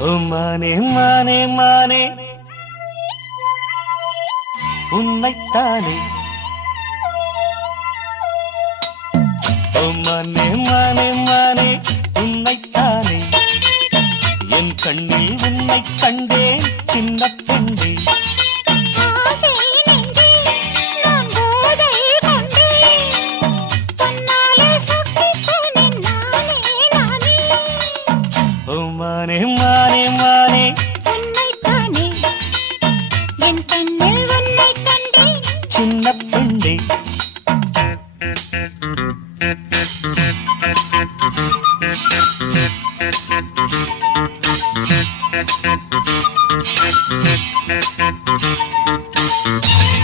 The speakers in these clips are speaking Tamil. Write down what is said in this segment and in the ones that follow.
ஓ மானே மானே மானே. உன்னைத்தானே. ஓ மானே மானே மானே உன்னைத்தானே. என் கண்ணில் உன்னை கண்டே சின்ன பெண்ணே. どどどどどどど。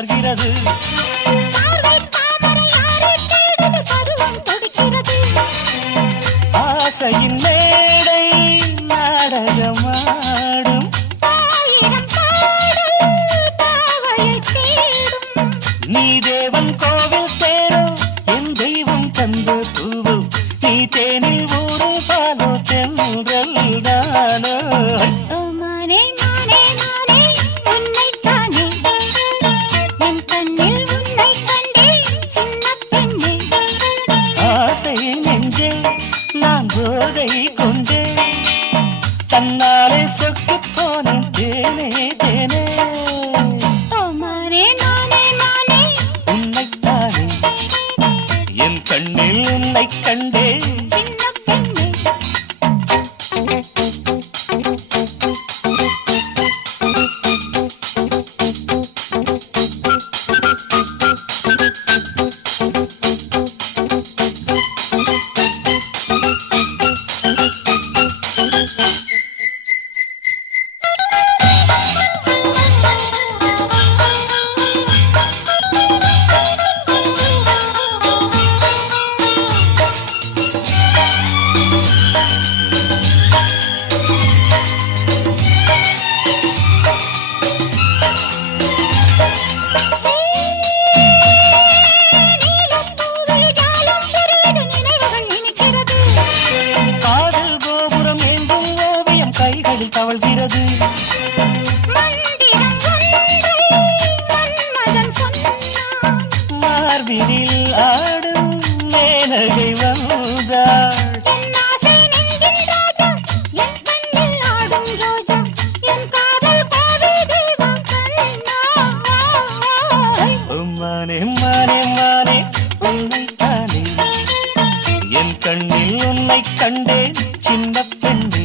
தொடர்கிறது கை கொண்டு அழகை வந்தாள் மானே மானே மானே உன்னைத்தானே என் கண்ணில் உன்னை கண்டேன் சின்ன பெண்ணே.